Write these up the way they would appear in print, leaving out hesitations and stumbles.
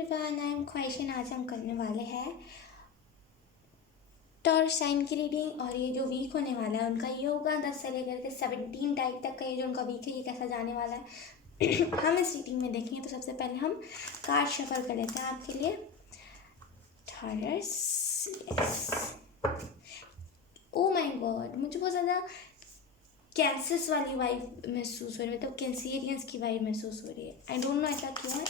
Everyone, I am ख्वाहिशन। आज हम करने वाले हैं टॉरस साइन की रीडिंग। और ये जो वीक होने वाला है उनका ये होगा 10 से लेकर के 17 तारीख तक का। ये जो उनका वीक है ये कैसा जाने वाला है हम इस रीडिंग में देखेंगे। तो सबसे पहले हम कार्ड शफल कर लेते हैं आपके लिए। Taurus, yes. O my God, मुझे बहुत ज़्यादा कैंसर्स वाली वाइब महसूस हो रही है, मतलब कैंसेरियंस की वाइब महसूस हो रही है। आई डोंट नो ऐसा क्यों है,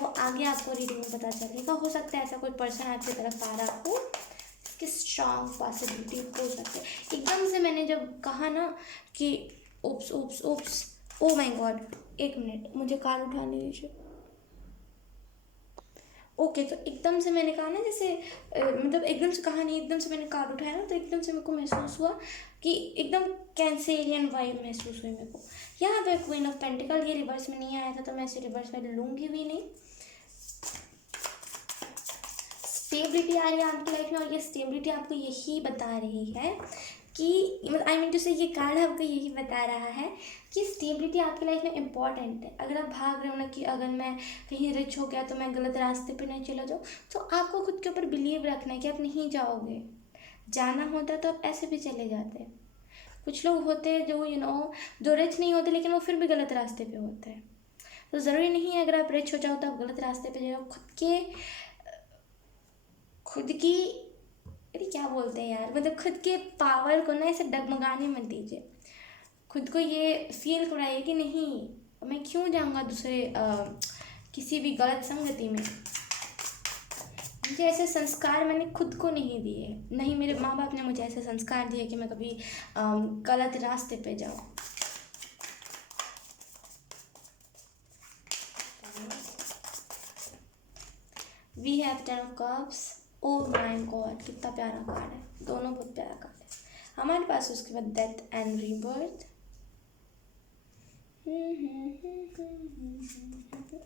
वो आगे आपको रीडिंग में पता चलेगा। हो सकता है ऐसा कोई पर्सन आपकी तरफ आ रहा हो, इसकी स्ट्रॉन्ग पॉसिबिलिटी हो सकती है। एकदम से मैंने जब कहा ना कि oops oops oops, oh my god, एक मिनट मुझे कार्ड उठाने दीजिए। ओके, तो एकदम से मैंने कहा ना, जैसे मतलब एकदम से कहा नहीं, एकदम से मैंने कार्ड उठाया ना, तो एकदम से मेरे को महसूस हुआ कि एकदम कैंसेरियन वाइब महसूस हुई मेरे को। यहाँ पे क्वीन ऑफ पेंटिकल, ये रिवर्स में नहीं आया था तो मैं इसे रिवर्स में लूँगी भी नहीं। स्टेबिलिटी आ रही है आपकी लाइफ में, और ये स्टेबिलिटी आपको यही बता रही है कि आई मीन टू से ये कार्ड आपको यही बता रहा है कि स्टेबिलिटी आपकी लाइफ में इम्पॉर्टेंट है। अगर आप भाग रहे हो ना कि अगर मैं कहीं रिच हो गया तो मैं गलत रास्ते पे नहीं चला जाऊँ, तो आपको खुद के ऊपर बिलीव रखना है कि आप नहीं जाओगे। जाना होता तो आप ऐसे भी चले जाते। कुछ लोग होते हैं जो जो रिच नहीं होते लेकिन वो फिर भी गलत रास्ते पे होते हैं। तो ज़रूरी नहीं है अगर आप रिच हो जाओ तो आप गलत रास्ते पे जाओ। खुद की, अरे क्या बोलते हैं यार, मतलब खुद के पावर को ना ऐसे डगमगाने मत दीजिए। खुद को ये फील कराइए कि नहीं, मैं क्यों जाऊंगा दूसरे किसी भी गलत संगति में। मुझे ऐसे संस्कार मैंने खुद को नहीं दिए, नहीं मेरे माँ बाप ने मुझे ऐसे संस्कार दिए कि मैं कभी गलत रास्ते पे जाऊँ। We have 10 of cups. Oh my god, कितना प्यारा कार्ड है, दोनों बहुत प्यारा कार्ड है। हमारे पास उसके बाद डेथ एंड रीबर्थ।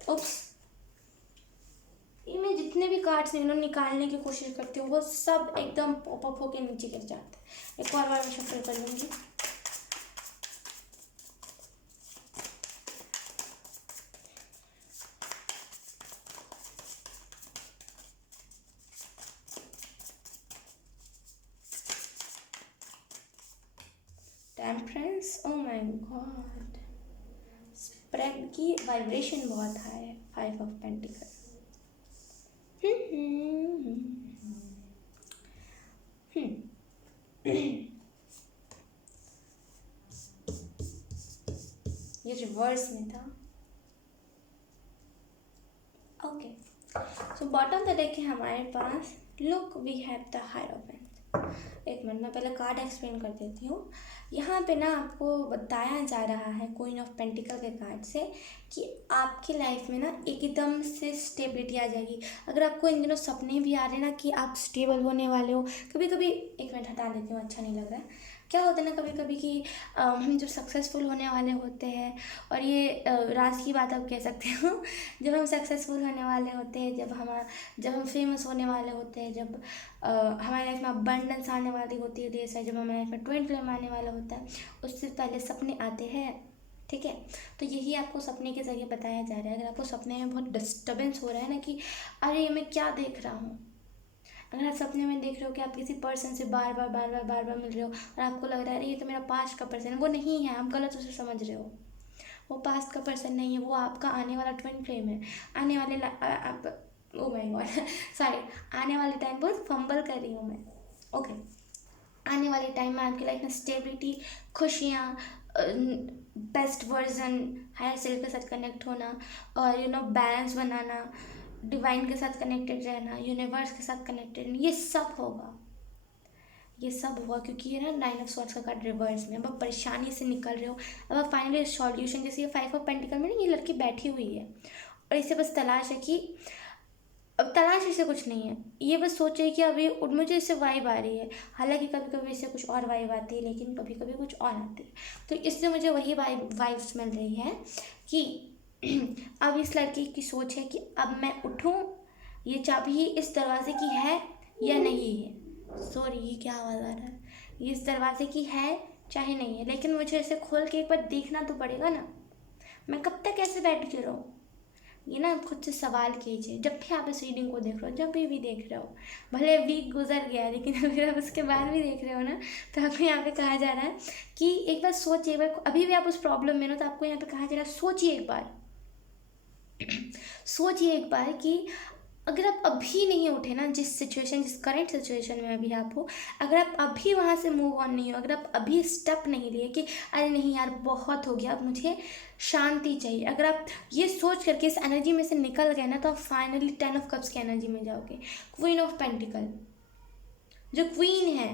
उप्स, ये मैं जितने भी कार्ड्स निकालने की कोशिश करती हूँ वो सब एकदम पॉपअप होके नीचे गिर जाते हैं। एक और बार मैं शफल कर लूँगी। Temperance, O my God, spread की वाइब्रेशन बहुत हाई है। 5 ऑफ पेंटिकल। ये रिवर्स में था। ओके, सो बॉटम पे देखें हमारे पास, look we have the hierophant. एक मिनट, मैं पहले कार्ड एक्सप्लेन कर देती हूँ। यहाँ पे ना आपको बताया जा रहा है क्वीन ऑफ पेंटिकल के कार्ड से कि आपकी लाइफ में ना एकदम से स्टेबिलिटी आ जाएगी। अगर आपको इन दिनों सपने भी आ रहे हैं ना कि आप स्टेबल होने वाले हो, कभी कभी, एक मिनट हटा देती हूँ, अच्छा नहीं लग रहा है। क्या होता है ना कभी कभी कि हम जब सक्सेसफुल होने वाले होते हैं, और ये राज की बात आप कह सकते हो, जब हम सक्सेसफुल होने वाले होते हैं, जब हम फेमस होने वाले होते हैं, जब हमारी लाइफ में अबंडेंस आने वाली होती है, देर जब हमारी लाइफ में ट्विन फ्लेम आने वाला होता है, उससे पहले सपने आते हैं। ठीक है, तो यही आपको सपने के ज़रिए बताया जा रहा है। अगर आपको सपने में बहुत डिस्टर्बेंस हो रहा है ना कि अरे ये मैं क्या देख रहा हूँ, अगर आप सपने में देख रहे हो कि आप किसी पर्सन से बार बार मिल रहे हो और आपको लग रहा है अरे ये तो मेरा पास्ट का पर्सन है, वो नहीं है, आप गलत उसे समझ रहे हो। वो पास्ट का पर्सन नहीं है, वो आपका आने वाला ट्विन फ्लेम है। आने वाले आप, ओ माय गॉड सॉरी, आने वाले टाइम बहुत फंबल कर रही हूँ मैं। ओके, आने वाले टाइम में आपकी लाइफ में स्टेबिलिटी, खुशियाँ, बेस्ट वर्जन, हायर सेल्फ के साथ कनेक्ट होना, और बैलेंस बनाना, डिवाइन के साथ कनेक्टेड रहना, यूनिवर्स के साथ कनेक्टेड रहना, ये सब होगा। ये सब हुआ क्योंकि ये ना 9 ऑफ स्वॉर्ड्स का कार्ड रिवर्स में। अब आप परेशानी से निकल रहे हो, अब आप फाइनली सॉल्यूशन, जैसे ये 5 ऑफ पेंटिकल में ना ये लड़की बैठी हुई है और इसे बस तलाश है कि, अब तलाश इसे कुछ नहीं है, ये बस सोचे कि अभी मुझे इससे वाइब आ रही है। हालांकि कभी कभी इससे कुछ और वाइब आती है, लेकिन कभी कभी कुछ और आती है। तो इससे मुझे वही वाइब्स मिल रही है कि अब इस लड़की की सोच है कि अब मैं उठूं, ये चाबी इस दरवाजे की है या नहीं है। सॉरी, ये क्या आवाज़ आ रहा है, ये इस दरवाजे की है चाहे नहीं है, लेकिन मुझे इसे खोल के एक बार देखना तो पड़ेगा ना। मैं कब तक ऐसे बैठ के रहूँ, ये ना खुद से सवाल कीजिए जब भी आप इस रीडिंग को देख रहे हो, जब भी देख रहे हो, भले वीक गुजर गया लेकिन अगर आप उसके बाद भी देख रहे हो ना, तो आपको यहाँ पे कहा जा रहा है कि एक बार सोचिए, एक बार अभी भी आप उस प्रॉब्लम में हो तो आपको यहाँ पे कहा जा रहा है सोचिए एक बार, सोचिए एक बार कि अगर आप अभी नहीं उठे ना, जिस सिचुएशन, जिस करंट सिचुएशन में अभी आप हो, अगर आप अभी वहाँ से मूव ऑन नहीं हो, अगर आप अभी स्टेप नहीं लिए कि अरे नहीं यार बहुत हो गया, अब मुझे शांति चाहिए, अगर आप ये सोच करके इस एनर्जी में से निकल गए ना, तो आप फाइनली 10 ऑफ कप्स की एनर्जी में जाओगे। क्वीन ऑफ पेंटिकल, जो क्वीन है,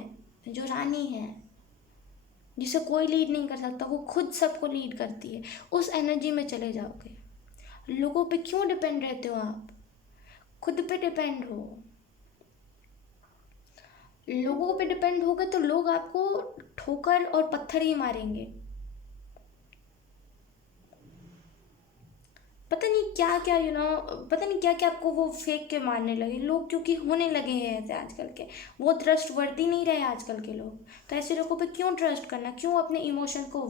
जो रानी है, जिसे कोई लीड नहीं कर सकता, वो खुद सबको लीड करती है, उस एनर्जी में चले जाओगे। लोगों पे क्यों डिपेंड रहते हो आप? खुद पे डिपेंड हो। लोगों पे डिपेंड होगा तो लोग आपको ठोकर और पत्थर ही मारेंगे। पता नहीं क्या क्या पता नहीं क्या क्या आपको वो फेंक के मारने लगे लोग, क्योंकि होने लगे हैं ऐसे आजकल के, वो ट्रस्ट वर्दी नहीं रहे आजकल के लोग। तो ऐसे लोगों पे क्यों ट्रस्ट करना, क्यों अपने इमोशन को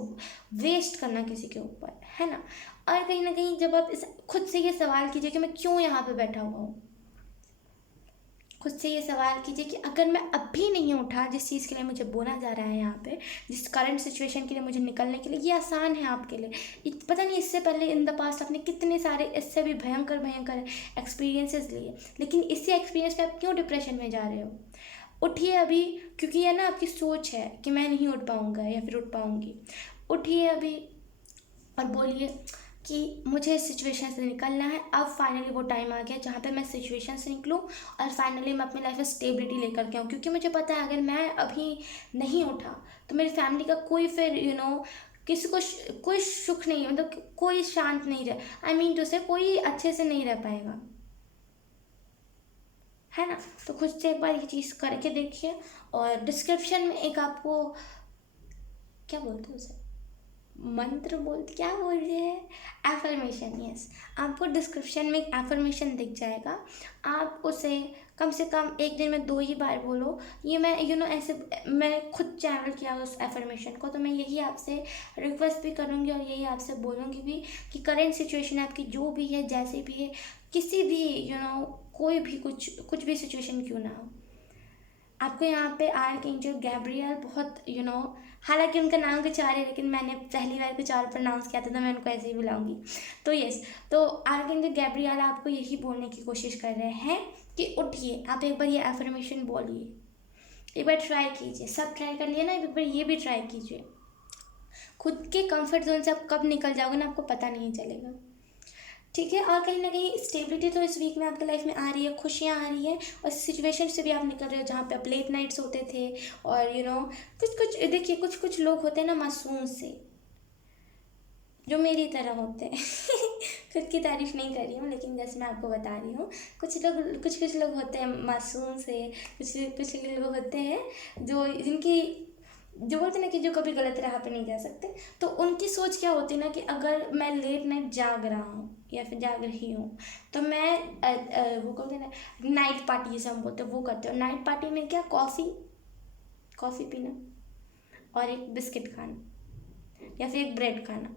वेस्ट करना किसी के ऊपर, है ना। और कहीं ना कहीं जब आप इस खुद से ये सवाल कीजिए कि मैं क्यों यहाँ पे बैठा हुआ हूँ, खुद से ये सवाल कीजिए कि अगर मैं अभी नहीं उठा, जिस चीज़ के लिए मुझे बोला जा रहा है यहाँ पे, जिस करंट सिचुएशन के लिए मुझे निकलने के लिए, ये आसान है आपके लिए। पता नहीं इससे पहले इन द पास्ट आपने कितने सारे इससे भी भयंकर भयंकर एक्सपीरियंसेस लिए, लेकिन इसी एक्सपीरियंस पे आप क्यों डिप्रेशन में जा रहे हो? उठिए अभी, क्योंकि ये ना आपकी सोच है कि मैं नहीं उठ पाऊँगा या फिर उठ पाऊँगी। उठिए अभी और बोलिए कि मुझे इस सिचुएशन से निकलना है। अब फाइनली वो टाइम आ गया जहाँ पे मैं सिचुएशन से निकलूँ और फाइनली मैं अपनी लाइफ में स्टेबिलिटी लेकर के आऊँ, क्योंकि मुझे पता है अगर मैं अभी नहीं उठा तो मेरी फैमिली का कोई फिर किसी को कोई सुख नहीं, मतलब कोई शांत नहीं रह, आई मीन टू से कोई अच्छे से नहीं रह पाएगा, है ना। तो खुद से एक बार ये चीज़ करके देखिए। और डिस्क्रिप्शन में एक आपको क्या बोलते हैं उसे, मंत्र बोलते, क्या बोल रहे हैं, एफर्मेशन, यस, आपको डिस्क्रिप्शन में एक एफर्मेशन दिख जाएगा। आप उसे कम से कम एक दिन में 2 ही बार बोलो। ये मैं ऐसे मैं खुद चैनल किया उस एफर्मेशन को, तो मैं यही आपसे रिक्वेस्ट भी करूँगी और यही आपसे बोलूँगी भी कि करेंट सिचुएशन आपकी जो भी है, जैसे भी है, किसी भी कोई भी कुछ भी सिचुएशन क्यों ना हो, आपको यहाँ पे आर्कएंजल गैब्रियल बहुत हालांकि उनका नाम कुछ और है, लेकिन मैंने पहली बार कुछ और प्रोनाउंस किया था तो मैं उनको ऐसे ही बुलाऊंगी। तो यस, तो आर्कएंजल गैब्रियल आपको यही बोलने की कोशिश कर रहे हैं कि उठिए, आप एक बार ये एफर्मेशन बोलिए, एक बार ट्राई कीजिए। सब ट्राई कर लिए ना, एक बार ये भी ट्राई कीजिए। खुद के कंफर्ट जोन से आप कब निकल जाओगे ना, आपको पता नहीं चलेगा, ठीक है। और कहीं ना कहीं स्टेबिलिटी तो इस वीक में आपकी लाइफ में आ रही है, खुशियाँ आ रही हैं, और सिचुएशन से भी आप निकल रहे हो जहाँ पे आप लेट नाइट्स होते थे। और कुछ कुछ देखिए, कुछ कुछ लोग होते हैं ना मासूम से, जो मेरी तरह होते हैं खुद की तारीफ नहीं कर रही हूँ, लेकिन जैसे मैं आपको बता रही हूँ, कुछ लोग होते हैं मासूम से, कुछ लोग होते हैं जो बोलते हैं ना कि जो कभी गलत राह पे नहीं जा सकते। तो उनकी सोच क्या होती है ना कि अगर मैं लेट नाइट जाग रहा हूँ या फिर जाग रही हूँ, तो मैं वो कहते हैं ना नाइट पार्टी, जैसे हम बोलते हैं वो करते हो। नाइट पार्टी में क्या, कॉफ़ी पीना और एक बिस्किट खाना या फिर एक ब्रेड खाना।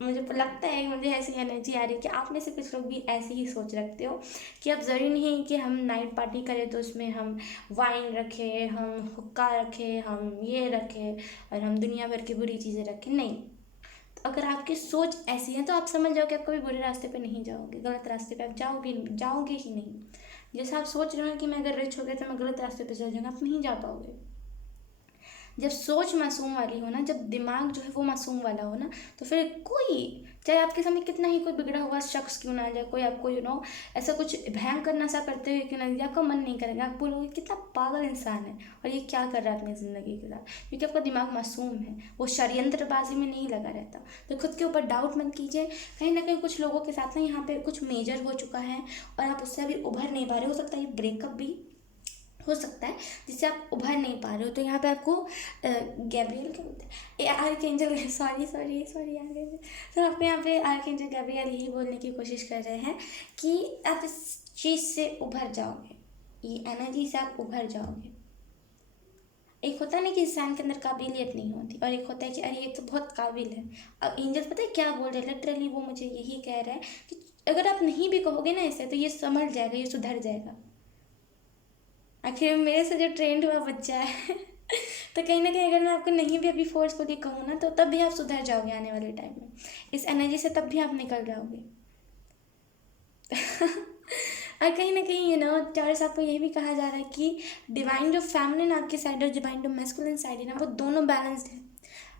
मुझे लगता है, मुझे ऐसी एनर्जी आ रही है कि आप में से कुछ लोग भी ऐसे ही सोच रखते हो कि अब ज़रूरी नहीं कि हम नाइट पार्टी करें तो उसमें हम वाइन रखें, हम हुक्का रखें, हम ये रखें और हम दुनिया भर की बुरी चीज़ें रखें। नहीं, तो अगर आपकी सोच ऐसी है तो आप समझ जाओ कि आप कभी बुरे रास्ते पे नहीं जाओगे, गलत रास्ते पे आप जाओगे ही नहीं। जैसे आप सोच रहे हो कि मैं अगर रिच हो गया तो मैं गलत रास्ते पे चल जाऊँगा, आप नहीं जा पाओगे। जब सोच मासूम वाली हो ना, जब दिमाग जो है वो मासूम वाला हो ना, तो फिर कोई चाहे आपके सामने कितना ही कोई बिगड़ा हुआ शख्स क्यों ना आ जाए, कोई आपको ऐसा कुछ भयंकर नशा करते हुए क्यों ना दिया, आपका मन नहीं करेगा, आप बोलोगे कितना पागल इंसान है और ये क्या कर रहा है अपनी ज़िंदगी के साथ, क्योंकि आपका दिमाग मासूम है, वो षड्यंत्रबाजी में नहीं लगा रहता। तो खुद के ऊपर डाउट मत कीजिए। कहीं ना कहीं कुछ लोगों के साथ ना यहाँ पे कुछ मेजर हो चुका है और आप उससे अभी उभर नहीं पा रहे। हो सकता है ये ब्रेकअप भी हो सकता है जिससे आप उभर नहीं पा रहे हो। तो यहाँ पे आपको गैब्रियल क्या बोलते हैं, आर्कएंजल, सॉरी आर्कएंजल। तो आपको यहाँ पे आर्कएंजल गैब्रियल यही बोलने की कोशिश कर रहे हैं कि आप इस चीज़ से उभर जाओगे, ये एनर्जी से आप उभर जाओगे। एक होता है ना कि इंसान के अंदर काबिलियत नहीं होती, और एक होता है कि अरे ये तो बहुत काबिल है। अब एंजल पता है क्या बोल रहे हैं, लिटरली वो मुझे यही कह रहा है कि अगर आप नहीं भी कहोगे ना ऐसे, तो ये संभल जाएगा, ये सुधर जाएगा। आखिर मेरे से जो ट्रेंड हुआ बच्चा है तो कहीं ना कहीं अगर मैं आपको नहीं भी अभी फोर्सफुली कहूँ ना, तो तब भी आप सुधर जाओगे आने वाले टाइम में, इस एनर्जी से तब भी आप निकल जाओगे। और कहीं ना कहीं टॉरस आपको यही भी कहा जा रहा है कि डिवाइन जो फेमिनिन आपकी साइड और डिवाइन जो मैस्कुलिन साइड है ना, वो दोनों बैलेंस्ड है।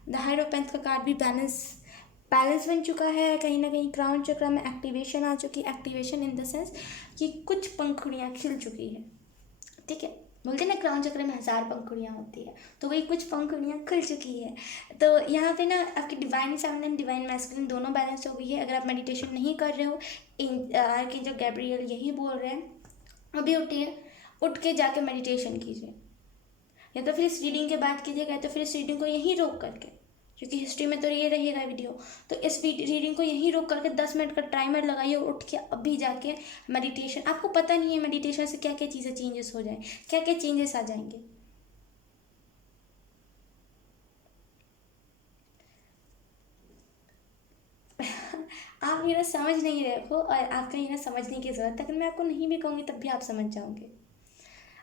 द हायरोपेंथ का कार्ड भी बैलेंस बन चुका है। कहीं ना कहीं क्राउन चक्र में एक्टिवेशन आ चुकी है। एक्टिवेशन इन द सेंस कि कुछ पंखुड़ियाँ खिल चुकी है, ठीक है। बोलते हैं ना क्राउन चक्र में 1000 पंखुड़ियाँ होती है, तो वही कुछ पंखुड़ियाँ खुल चुकी है। तो यहाँ पे ना आपकी डिवाइन फेमिनिन डिवाइन मैस्कुलिन दोनों बैलेंस हो गई है। अगर आप मेडिटेशन नहीं कर रहे हो, कि जो गैब्रियल यही बोल रहे हैं, अभी उठिए, उठ के जाके मेडिटेशन कीजिए, या तो फिर इस रीडिंग के बाद कीजिएगा, तो फिर इस रीडिंग को यहीं रोक करके, क्योंकि हिस्ट्री में तो ये रहेगा वीडियो, तो इस रीडिंग को यहीं रोक करके 10 मिनट का टाइमर लगाइए, उठ के अभी जाके मेडिटेशन। आपको पता नहीं है मेडिटेशन से क्या क्या चीज़ें चेंजेस हो जाए, क्या क्या चेंजेस आ जाएंगे। आप समझ नहीं रहे हो, और आपको समझने की ज़रूरत है। अगर मैं आपको नहीं भी कहूँगी तब भी आप समझ जाओगे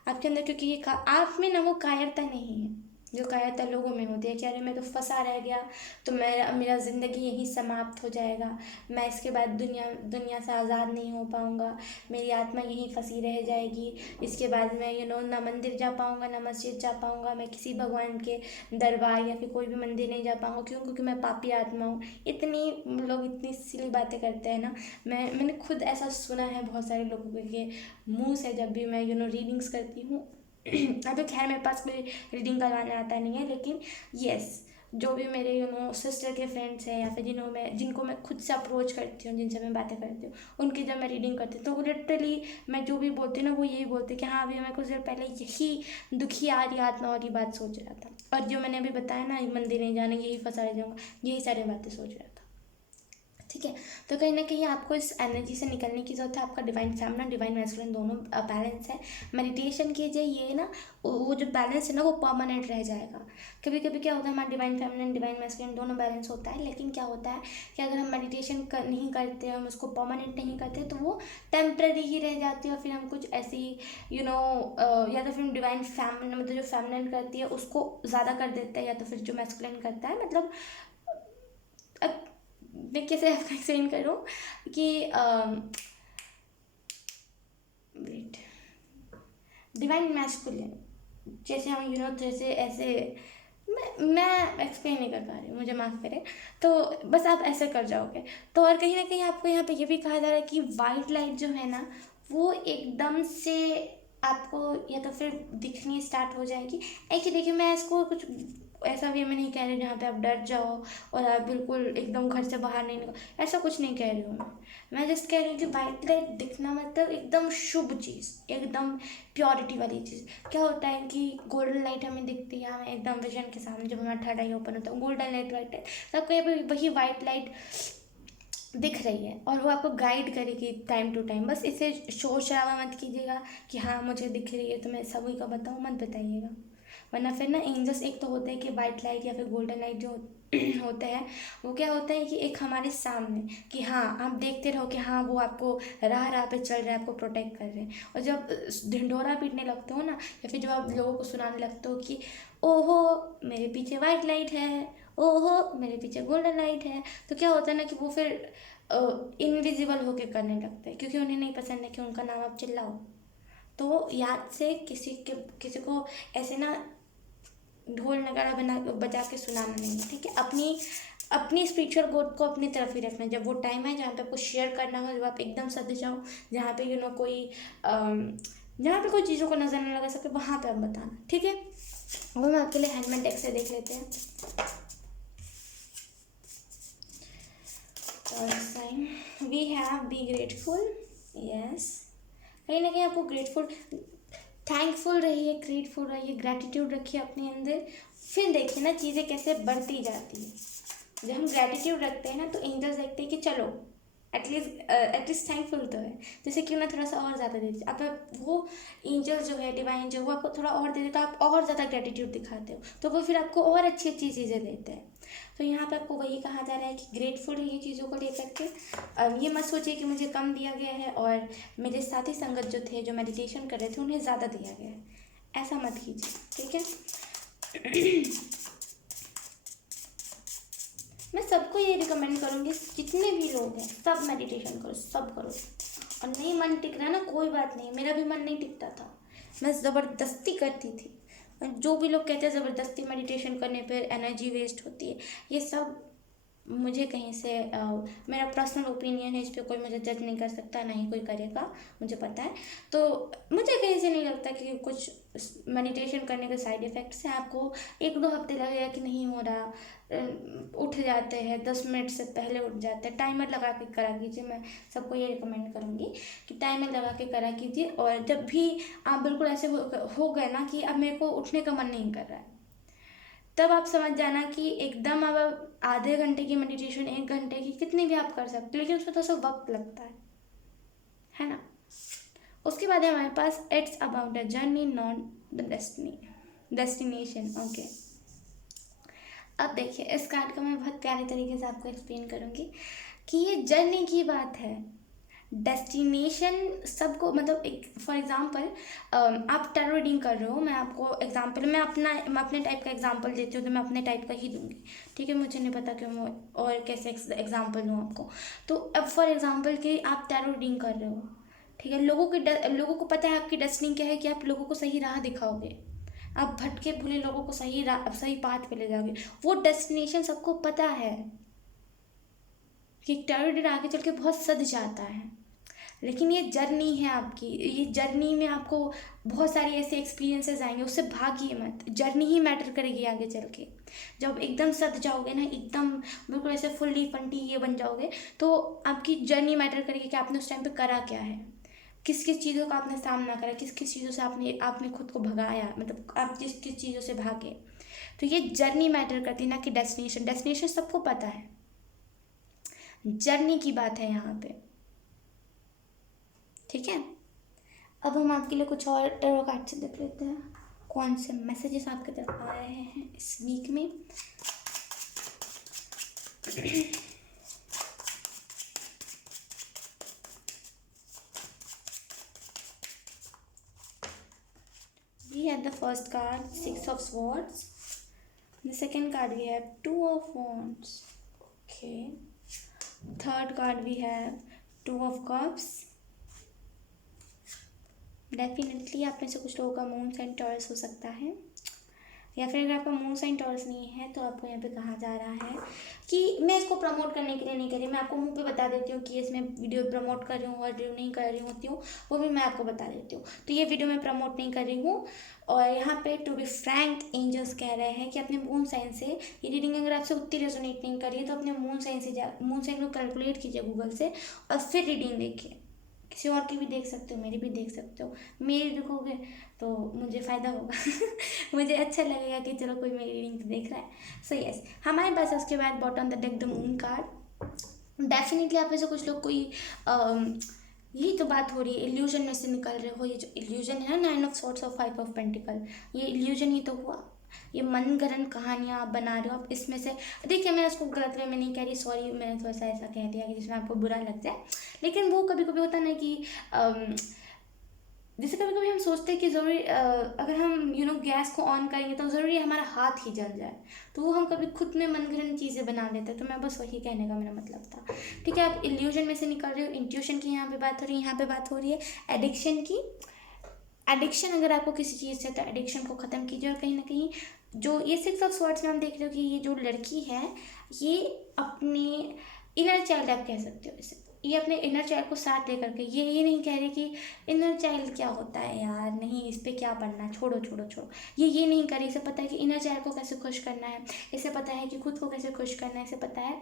आपके अंदर, क्योंकि ये आप में ना वो कायरता नहीं है जो कायरता लोगों में होती है कि अरे मैं तो फंसा रह गया, तो मेरा ज़िंदगी यहीं समाप्त हो जाएगा, मैं इसके बाद दुनिया से आज़ाद नहीं हो पाऊँगा, मेरी आत्मा यहीं फंसी रह जाएगी, इसके बाद मैं ना मंदिर जा पाऊँगा, ना मस्जिद जा पाऊँगा, मैं किसी भगवान के दरबार या फिर कोई भी मंदिर नहीं जा पाऊँगा, क्यों? क्योंकि मैं पापी आत्मा हूँ। इतनी लोग इतनी सिली बातें करते हैं ना। मैंने खुद ऐसा सुना है बहुत सारे लोगों के मुँह से, जब भी मैं रीडिंग्स करती हूँ। अभी खैर मेरे पास कोई रीडिंग करवाने आता नहीं है, लेकिन यस, जो भी मेरे सिस्टर के फ्रेंड्स हैं, या फिर जिनको मैं खुद से अप्रोच करती हूँ, जिनसे मैं बातें करती हूँ, उनकी जब मैं रीडिंग करती हूँ, तो वो लिटरली मैं जो भी बोलती हूँ ना, वो यही बोलती है कि हाँ, अभी मैं कुछ देर पहले यही दुखी आ रही आत्मा वाली बात सोच रहा था, और जो मैंने अभी बताया ना, मंदिर नहीं जाना, यही फंसा रह जाऊँगा, यही सारी बातें सोच रहा था, ठीक है। तो कहीं ना कहीं आपको इस एनर्जी से निकलने की ज़रूरत है। आपका डिवाइन फेमिनिन डिवाइन मैस्कुलिन दोनों बैलेंस है। मेडिटेशन कीजिए, ये ना वो जो बैलेंस है ना, वो परमानेंट रह जाएगा। कभी कभी क्या होता है, हमारा डिवाइन फेमिनिन डिवाइन मैस्कुलिन दोनों बैलेंस होता है, लेकिन क्या होता है कि अगर हम मेडिटेशन नहीं करते, हम उसको परमानेंट नहीं करते, तो वो टेम्प्रेरी ही रह जाती है, और फिर हम कुछ ऐसी या तो फिर डिवाइन फेमिनिन मतलब जो फेमिनिन करती है उसको ज़्यादा कर देते हैं, या तो फिर जो मैस्कुलिन करता है, मतलब मैं कैसे आपको एक्सप्लेन करूँ कि वेट, डिवाइन मैस्कुलिन जैसे हम जैसे ऐसे मैं एक्सप्लेन नहीं कर पा रही हूँ, मुझे माफ़ करें, तो बस आप ऐसे कर जाओगे। तो और कहीं ना कहीं आपको यहाँ पे ये भी कहा जा रहा है कि वाइट लाइट जो है ना, वो एकदम से आपको या तो फिर दिखनी स्टार्ट हो जाएगी। एक्चुअली देखिए, मैं इसको कुछ ऐसा वे में नहीं कह रही जहाँ पे आप डर जाओ और आप बिल्कुल एकदम घर से बाहर नहीं निकलो, ऐसा कुछ नहीं कह रही हूँ मैं जस्ट कह रही हूँ कि वाइट लाइट दिखना मतलब एकदम शुभ चीज़, एकदम प्योरिटी वाली चीज़। क्या होता है कि गोल्डन लाइट हमें दिखती है, हमें एकदम विजन के सामने जब हमारा थर्ड आई ओपन होता है, गोल्डन लाइट वाइट लाइट, तो आपको यहाँ पे वही वाइट लाइट दिख रही है, और वो आपको गाइड करेगी टाइम टू टाइम। बस इसे शोर शराबा मत कीजिएगा कि हाँ मुझे दिख रही है तो मैं सभी को बताऊँ, मत बताइएगा, वरना फिर ना एंजल्स एक तो होते हैं कि वाइट लाइट या फिर गोल्डन लाइट जो होते हैं, वो क्या होता है कि एक हमारे सामने कि हाँ आप देखते रहो कि हाँ वो आपको राह पे चल रहे हैं, आपको प्रोटेक्ट कर रहे हैं। और जब ढिंढोरा पीटने लगते हो ना, या फिर जब आप लोगों को सुनाने लगते हो कि ओहो मेरे पीछे वाइट लाइट है, ओहो मेरे पीछे गोल्डन लाइट है, तो क्या होता है ना कि वो फिर इनविजिबल होके करने लगते हैं, क्योंकि उन्हें नहीं पसंद है कि उनका नाम आप चिल्लाओ। तो याद से किसी को ऐसे ना ढोल नगाड़ा बजा के सुनाना नहीं है, ठीक है। अपनी स्पिरिचुअल ग्रोथ को अपनी तरफ ही रखना है। जब वो टाइम है जहाँ पे आपको शेयर करना हो, जब आप एकदम सद जाओ, जहाँ पे जहाँ पे कोई चीज़ों को नज़र न लगा सके, वहाँ पे आप बताना, ठीक है। वो मैं आपके लिए हैंडमेड डेक से देख लेते हैं। Sign we have be grateful, yes, कहीं ना कहीं आपको ग्रेटफुल थैंकफुल रहिए, ग्रेटफुल रहिए, ग्रैटिट्यूड रखिए अपने अंदर। फिर देखिए ना चीज़ें कैसे बढ़ती जाती है। जब हम ग्रैटिट्यूड रखते हैं ना, तो एंजल्स देखते हैं कि चलो एटलीस्ट थैंकफुल तो है। जैसे क्यों ना थोड़ा सा और ज़्यादा दे दीजिए। अब वो एंजल जो है, डिवाइन जो, वो आपको थोड़ा और दे देता है, आप और ज़्यादा ग्रेटिट्यूड दिखाते हो, तो वो फिर आपको और अच्छी अच्छी चीज़ें देते हैं। तो यहाँ पे आपको वही कहा जा रहा है कि ग्रेटफुल रहिए चीज़ों को लेकर के। अब ये मत सोचिए कि मुझे कम दिया गया है और मेरे साथी संगत जो थे, जो मेडिटेशन कर रहे थे, उन्हें ज़्यादा दिया गया है, ऐसा मत कीजिए, ठीक है। मैं सबको ये रिकमेंड करूँगी, जितने भी लोग हैं सब मेडिटेशन करो, सब करो। और नहीं मन टिक रहा ना, कोई बात नहीं, मेरा भी मन नहीं टिकता था, मैं ज़बरदस्ती करती थी। जो भी लोग कहते हैं ज़बरदस्ती मेडिटेशन करने पर एनर्जी वेस्ट होती है, ये सब मुझे कहीं से मेरा पर्सनल ओपिनियन है, इस पर कोई मुझे जज नहीं कर सकता, ना ही कोई करेगा, मुझे पता है। तो मुझे कहीं से नहीं लगता कि कुछ मेडिटेशन करने के साइड इफ़ेक्ट्स हैं। आपको 1-2 हफ्ते लगेगा कि नहीं हो रहा, उठ जाते हैं 10 मिनट से पहले उठ जाते हैं, टाइमर लगा के करा कीजिए। मैं सबको ये रिकमेंड करूँगी कि टाइमर लगा के करा कीजिए। और जब भी आप बिल्कुल ऐसे हो गए ना कि अब मेरे को उठने का मन नहीं कर रहा है, तब आप समझ जाना कि एकदम अब आधे घंटे की मेडिटेशन, 1 घंटे की, कितनी भी आप कर सकते हो, लेकिन उसमें थोड़ा सा वक्त लगता है ना। उसके बाद है हमारे पास it's about the journey not the destination. Okay, अब देखिए इस कार्ड को मैं बहुत प्यारे तरीके से आपको एक्सप्लेन करूँगी कि ये जर्नी की बात है। डेस्टिनेशन सबको, मतलब एक फॉर एग्जांपल आप टैरो रीडिंग कर रहे हो, मैं आपको एग्जांपल, मैं अपने टाइप का एग्जांपल देती हूँ, तो मैं अपने टाइप का ही दूंगी, ठीक है। मुझे नहीं पता कि मैं और कैसे एग्जांपल दूँ आपको। तो अब फॉर एग्जांपल कि आप टैरो रीडिंग कर रहे हो, ठीक है। लोगों को पता है आपकी डेस्टिनी क्या है, कि आप लोगों को सही राह दिखाओगे, आप भटके भूले लोगों को सही पाथ पे ले जाओगे। वो डेस्टिनेशन सबको पता है कि टैरो रीडर आगे चल के बहुत सद जाता है, लेकिन ये जर्नी है आपकी। ये जर्नी में आपको बहुत सारी ऐसे एक्सपीरियंसेस आएंगे, उससे भागिए मत, जर्नी ही मैटर करेगी आगे चल के। जब एकदम सद जाओगे ना, एकदम बिल्कुल ऐसे फुल्ली फंटी ये बन जाओगे, तो आपकी जर्नी मैटर करेगी कि आपने उस टाइम पे करा क्या है, किस किस चीज़ों का आपने सामना करा, किस किस चीज़ों से आपने खुद को भगाया, मतलब आप किस किस चीज़ों से भागे। तो ये जर्नी मैटर करती है, ना कि डेस्टिनेशन। डेस्टिनेशन सबको पता है, जर्नी की बात है यहाँ पे, ठीक है। अब हम आपके लिए कुछ और टैरो कार्ड से देख लेते हैं, कौन से मैसेजेस आपकी तरफ आ रहे हैं इस वीक में। We have the first card, 6 of Swords. The second card we have 2 of Wands. Okay. Third card we have 2 of Cups. Definitely आप में से कुछ लोगों का मून साइन टॉरस हो सकता है, या फिर अगर आपका मून साइन टॉरस नहीं है तो आपको यहाँ पे कहा जा रहा है कि मैं इसको प्रमोट करने के लिए नहीं कर रही, मैं आपको मुंह पे बता देती हूँ कि इसमें वीडियो प्रमोट कर रही हूँ और वीडियो नहीं कर रही होती हूँ, वो भी मैं आपको बता देती हूँ। तो ये वीडियो मैं प्रमोट नहीं कर रही हूँ। और यहाँ पे टू बी फ्रैंक एंजल्स कह रहे हैं कि अपने मून साइन से ये रीडिंग अगर आपसे उतनी रेजोनेट नहीं करिए तो अपने मून साइन को कैलकुलेट कीजिए गूगल से, और फिर रीडिंग देखिए। किसी और की भी देख सकते हो, मेरी भी देख सकते हो। मेरी देखोगे तो मुझे फ़ायदा होगा मुझे अच्छा लगेगा कि चलो कोई मेरी रीडिंग तो देख रहा है। सो यस, हमारे पास उसके बाद bottom the deck the moon card. Definitely आप में से कुछ लोग कोई यही तो बात हो रही है, इल्यूजन में से निकल रहे हो। ये जो इल्यूजन है ना, 9 ऑफ सॉर्ड्स और 5 ऑफ पेंटिकल, ये इल्यूजन ही तो हुआ। ये मनगढ़ंत कहानियाँ आप बना रहे हो, आप इसमें से देखिए, मैं उसको गलत वे में नहीं कह रही, सॉरी मैंने थोड़ा सा ऐसा कह दिया कि जिसमें आपको बुरा लग जाए, लेकिन वो कभी कभी होता ना कि जैसे कभी कभी हम सोचते हैं कि ज़रूरी अगर हम गैस को ऑन करेंगे तो ज़रूरी हमारा हाथ ही जल जाए, तो वो हम कभी खुद में मनगढ़ंत चीज़ें बना लेते हैं। तो मैं बस वही कहने का मेरा मतलब था, ठीक है। आप इल्यूजन में से निकल रहे हो, इंट्यूशन की यहाँ पे बात हो रही है, यहाँ पे बात हो रही है एडिक्शन की। एडिक्शन अगर आपको किसी चीज़ से, तो एडिक्शन को ख़त्म कीजिए। और कहीं ना कहीं जो ये 6 ऑफ स्वॉर्ड्स में हम देख रहे हो कि ये जो लड़की है, ये अपने इनर चाइल्ड, आप कह सकते हो इसे, ये अपने इनर चाइल्ड को साथ लेकर के, ये नहीं कह रही कि इनर चाइल्ड क्या होता है यार, नहीं इस पर क्या पढ़ना, छोड़ो छोड़ो छोड़ो, ये नहीं करी। इसे पता है कि इनर चाइल्ड को कैसे खुश करना है, इसे पता है कि खुद को कैसे खुश करना है, इसे पता है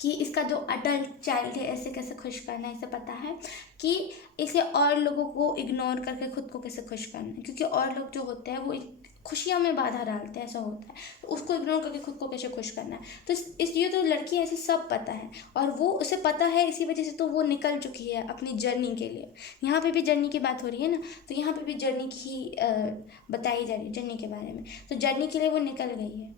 कि इसका जो अडल्ट चाइल्ड है ऐसे कैसे खुश करना है, इसे पता है कि इसे और लोगों को इग्नोर करके खुद को कैसे खुश करना है। क्योंकि और लोग जो होते हैं वो खुशियों में बाधा डालते हैं, ऐसा होता है। तो उसको इग्नोर करके खुद को कैसे खुश करना है, तो इसलिए तो लड़की ऐसे सब पता है, और वो उसे पता है, इसी वजह से तो वो निकल चुकी है अपनी जर्नी के लिए। यहाँ पे भी जर्नी की बात हो रही है ना, तो यहाँ पे भी जर्नी की बताई जा रही है, जर्नी के बारे में। तो जर्नी के लिए वो निकल गई है,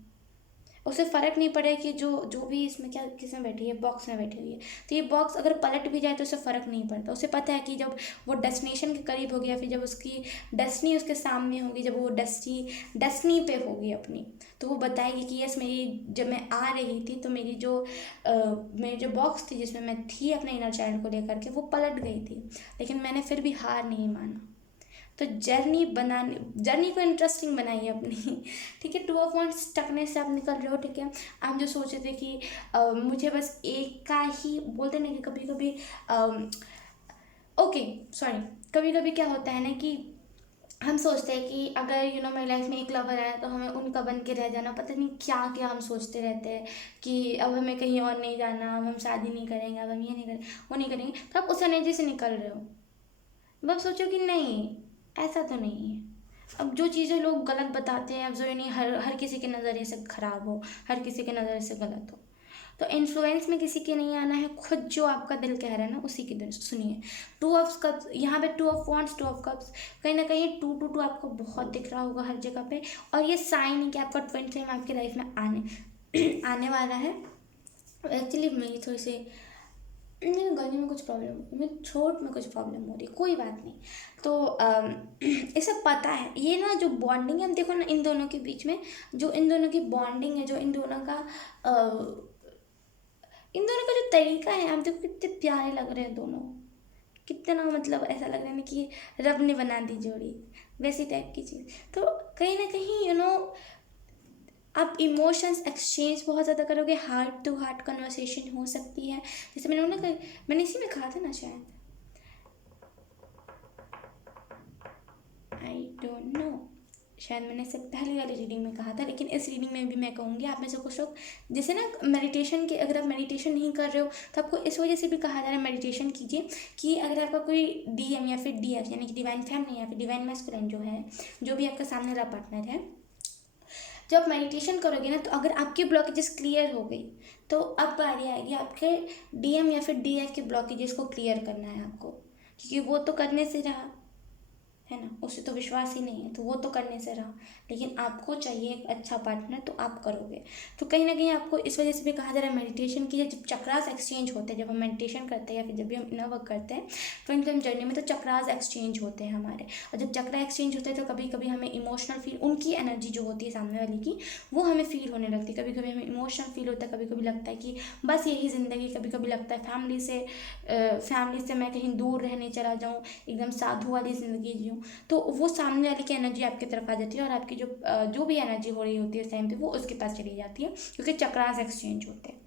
उसे फ़र्क नहीं पड़े कि जो भी इसमें क्या किस में बैठी है, बॉक्स में बैठी हुई है। तो ये बॉक्स अगर पलट भी जाए तो उसे फ़र्क नहीं पड़ता। उसे पता है कि जब वो डेस्टिनेशन के करीब होगी, या फिर जब उसकी डेस्टिनी उसके सामने होगी, जब वो डेस्टिनी पे होगी अपनी, तो वो बताएगी कि यस, मेरी जब मैं आ रही थी तो मेरी जो बॉक्स थी जिसमें मैं थी अपने इनर चाइल्ड को लेकर के, वो पलट गई थी, लेकिन मैंने फिर भी हार नहीं माना। तो जर्नी को इंटरेस्टिंग बनाइए अपनी। ठीक है, 2 ऑफ वांड्स स्टकनेस से आप निकल रहे हो। ठीक है, आप जो सोच रहे थे कि मुझे बस एक का ही, बोलते ना कि कभी कभी ओके सॉरी, कभी कभी क्या होता है ना कि हम सोचते हैं कि अगर मेरी लाइफ में एक लवर है तो हमें उनका बन के रह जाना, पता नहीं क्या क्या हम सोचते रहते हैं कि अब हमें कहीं और नहीं जाना, अब हम शादी नहीं करेंगे, अब हम ये नहीं करेंगे, वो नहीं करेंगे। तो आप उस एनर्जी से निकल रहे हो। अब सोचो कि नहीं, ऐसा तो नहीं है। अब जो चीज़ें लोग गलत बताते हैं, अब जो नहीं, हर किसी के नज़रिए से ख़राब हो, हर किसी के नज़रिए से गलत हो, तो इन्फ्लुएंस में किसी के नहीं आना है। खुद जो आपका दिल कह रहा है ना, उसी की दिल सुनिए। 2 ऑफ कप्स, यहाँ पे 2 ऑफ वॉन्ड्स, 2 ऑफ कप्स, कहीं ना कहीं 2 आपको बहुत दिख रहा होगा हर जगह पे, और ये साइन है कि आपका ट्विन फ्लेम आपकी लाइफ में आने वाला है। एक्चुअली मेरी थोड़ी सी मेरे गले में कुछ प्रॉब्लम, मेरे थ्रोट में कुछ प्रॉब्लम हो रही, कोई बात नहीं। तो ये सब पता है। ये ना जो बॉन्डिंग है, हम देखो ना इन दोनों के बीच में, जो इन दोनों की बॉन्डिंग है, जो इन दोनों का जो तरीका है, आप देखो कितने प्यारे लग रहे हैं दोनों, कितना मतलब ऐसा लग रहा है ना कि रब ने बना दी जोड़ी, वैसी टाइप की चीज़। तो कहीं ना कहीं आप इमोशंस एक्सचेंज बहुत ज़्यादा करोगे, हार्ट टू हार्ट कन्वर्सेशन हो सकती है। जैसे मैंने इसी में कहा था ना शायद, आई डोंट नो, शायद मैंने इससे पहले वाली रीडिंग में कहा था, लेकिन इस रीडिंग में भी मैं कहूँगी। आप में से कुछ लोग जैसे ना मेडिटेशन के, अगर आप मेडिटेशन नहीं कर रहे हो तो आपको इस वजह से भी कहा जा रहा है मेडिटेशन कीजिए, कि अगर आपका कोई डीएम या फिर डीएफ यानी कि डिवाइन फेमिनिन या फिर डिवाइन मैस्कुलिन जो है, जो भी आपका सामने वाला पार्टनर है, जब आप मेडिटेशन करोगे ना, तो अगर आपकी ब्लॉकेजेस क्लियर हो गई, तो अब बारी आएगी आपके डीएम या फिर डीएफ के ब्लॉकेजेस को क्लियर करना है आपको, क्योंकि वो तो करने से रहा है ना, उसे तो विश्वास ही नहीं है, तो वो तो करने से रहा, लेकिन आपको चाहिए एक अच्छा पार्टनर, तो आप करोगे। तो कहीं ना कहीं आपको इस वजह से भी कहा जा रहा है मेडिटेशन की, जब चक्रास एक्सचेंज होते हैं, जब हम मेडिटेशन करते हैं या फिर जब भी हम इनर वर्क करते हैं ट्विन फ्लेम जर्नी में, तो चक्रास एक्सचेंज होते हैं हमारे। और जब चक्रा एक्सचेंज होते हैं तो कभी कभी हमें इमोशनल फील, उनकी एनर्जी जो होती है सामने वाली की, वो हमें फील होने लगती है। कभी कभी हमें इमोशनल फील होता है, कभी कभी लगता है कि बस यही ज़िंदगी, कभी कभी लगता है फैमिली से मैं कहीं दूर रहने चला जाऊँ, एकदम साधु वाली ज़िंदगी जीऊँ। तो वो सामने वाले की एनर्जी आपकी तरफ आ जाती है, और आपकी जो भी एनर्जी हो रही होती है उस टाइम पे, वो उसके पास चली जाती है, क्योंकि चक्रास एक्सचेंज होते हैं।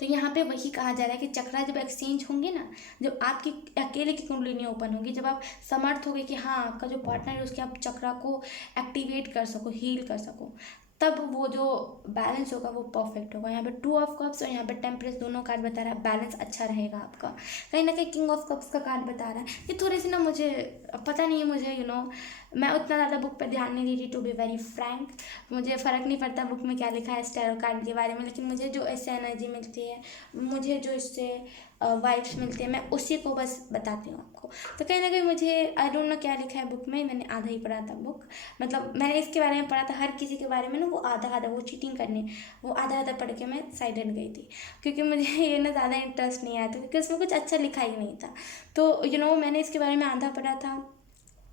तो यहाँ पे वही कहा जा रहा है कि चक्रा जब एक्सचेंज होंगे ना, जब आपकी अकेले की कुंडलिनी ओपन होगी, जब आप समर्थ होगे कि हाँ, आपका जो पार्टनर है उसके आप चक्रा को एक्टिवेट कर सको, हील कर सको, तब वो जो बैलेंस होगा वो परफेक्ट होगा। यहाँ पे 2 ऑफ कप्स और यहाँ पे टेम्परेंस दोनों कार्ड बता रहा है बैलेंस अच्छा रहेगा आपका। कहीं ना कहीं किंग ऑफ कप्स का कार्ड बता रहा है। ये थोड़ी सी ना, मुझे पता नहीं है, मुझे मैं उतना ज़्यादा बुक पे ध्यान नहीं देती, टू बी वेरी फ्रैंक। मुझे फ़र्क नहीं पड़ता बुक में क्या लिखा है टैरो कार्ड के बारे में, लेकिन मुझे जो इससे एनर्जी मिलती है, मुझे जो इससे वाइब्स मिलते हैं, मैं उसी को बस बताती हूँ आपको। तो कहीं ना कहीं मुझे आई डोंट नो क्या लिखा है बुक में, मैंने आधा ही पढ़ा था बुक, मतलब मैंने इसके बारे में पढ़ा था, हर किसी के बारे में ना वो आधा आधा, वो चीटिंग करने, वो आधा आधा पढ़ के मैं साइड हट गई थी, क्योंकि मुझे ये ना ज़्यादा इंटरेस्ट नहीं आया था, क्योंकि उसमें कुछ अच्छा लिखा ही नहीं था। तो मैंने इसके बारे में आधा पढ़ा था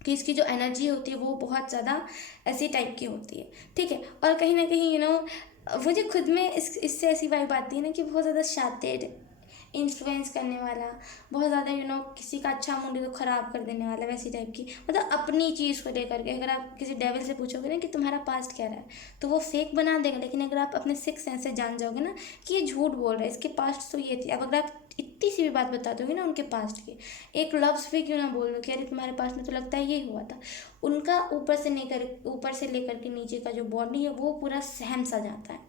कि इसकी जो एनर्जी होती है वो बहुत ज़्यादा ऐसी टाइप की होती है। ठीक है, और कहीं ना कहीं मुझे खुद में इससे ऐसी वाइब आती है ना कि बहुत ज़्यादा शातिर, इन्फ्लुएंस करने वाला, बहुत ज़्यादा किसी का अच्छा मूड तो ख़राब कर देने वाला, वैसी टाइप की, मतलब अपनी चीज़ को लेकर के। अगर आप किसी डेविल से पूछोगे ना कि तुम्हारा पास्ट क्या रहा है, तो वो फेक बना देगा, लेकिन अगर आप अपने सिक्स सेंस से जान जाओगे ना कि ये झूठ बोल रहा है, इसके पास्ट तो ये थी। अब अगर आप इतनी सी भी बात बता दोगे ना उनके पास्ट की, एक लफ्ज़ भी क्यों ना बोल दो कि अरे तुम्हारे पास्ट में तो लगता है ये हुआ था, उनका ऊपर से लेकर के नीचे का जो बॉडी है वो पूरा सहम सा जाता है,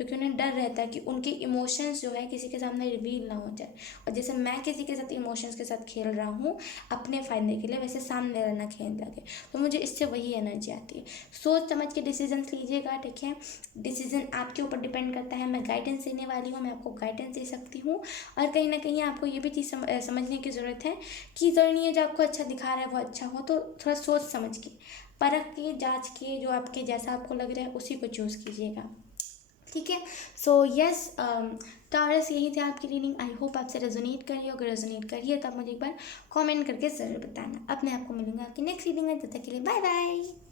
क्योंकि उन्हें डर रहता है कि उनके इमोशंस जो है किसी के सामने रिवील ना हो जाए। और जैसे मैं किसी के साथ इमोशंस के साथ खेल रहा हूँ अपने फ़ायदे के लिए, वैसे सामने वाला ना खेल लगे, तो मुझे इससे वही एनर्जी आती है। सोच समझ के डिसीजन लीजिएगा, ठीक है। डिसीजन आपके ऊपर डिपेंड करता है। मैं गाइडेंस देने वाली हूँ, मैं आपको गाइडेंस दे सकती हूँ। और कहीं ना कहीं आपको ये भी चीज़ समझने की ज़रूरत है कि ज़रूरी नहीं है जो आपको अच्छा दिखा रहा है वो अच्छा हो, तो थोड़ा सोच समझ के, परख के, जांच के, जो आपके जैसा आपको लग रहा है उसी को चूज़ कीजिएगा, ठीक है। सो यस टॉरस, यही थी आपकी रीडिंग। आई होप आपसे रेजोनेट करिए, अगर रेजोनेट करिए तो आप मुझे एक बार कमेंट करके ज़रूर बताना। अपने आप को मिलूंगा आपकी नेक्स्ट रीडिंग में, तब तक के लिए बाय बाय।